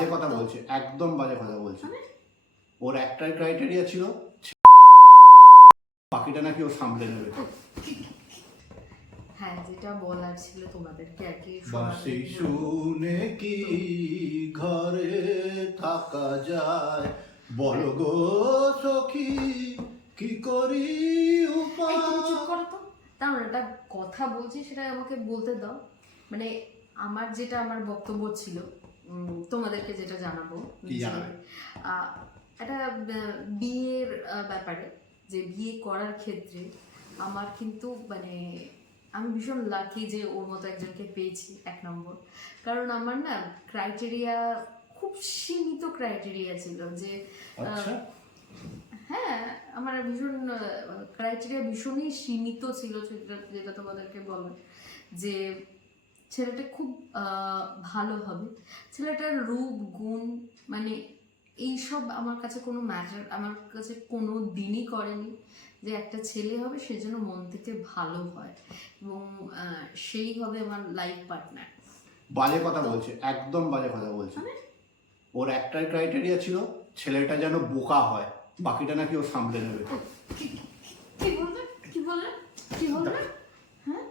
বাজে কথা বলছে, একদম বাজে কথা বলছে। ওর একটাই ক্রাইটেরিয়া ছিল, বাকিটা নাকি ও সামলে নেবে। হ্যাঁ, যেটা বলার ছিল তোমাদেরকে আর কি। বাসি শুনে কি ঘরে থাকা যায়, বলো গো সখী কি করি উপায়। তুমি চুপ করো তো। তার একটা কথা বলছি, সেটা আমাকে বলতে দাও। মানে আমার বক্তব্য ছিল, তোমাদেরকে যেটা জানাবো, কি জানাবে? একটা বিয়ের ব্যাপারে, যে বিয়ে করার ক্ষেত্রে আমার কিন্তু মানে আমি ভীষণ লাকি যে ওর মতো একজনকে পেয়েছি, এক নম্বর। কারণ আমার না ক্রাইটেরিয়া খুব সীমিত ক্রাইটেরিয়া ছিল, যে আচ্ছা, হ্যাঁ আমার ভীষণ ক্রাইটেরিয়া ভীষণই সীমিত ছিল, যেটা তোমাদেরকে বলার, যে ছেলেটা খুব ভালো হবে, ছেলেটার রূপ গুণ মানে এইসব আমার কাছে কোনো ম্যাটার, আমার কাছে কোনো দিনই করেনি। যে একটা ছেলে হবে সেজন্য মন থেকে ভালো হয়, এবং সেই হবে আমার লাইফ পার্টনার। বাজে কথা বলছে, একদম বাজে কথা বলছে। ওর একটাই ক্রাইটেরিয়া ছিল, ছেলেটা যেন বোকা হয়, বাকিটা নাকি ও সামলে নেবে। কি বলবে? কি বলবে? কি বলবে? হ্যাঁ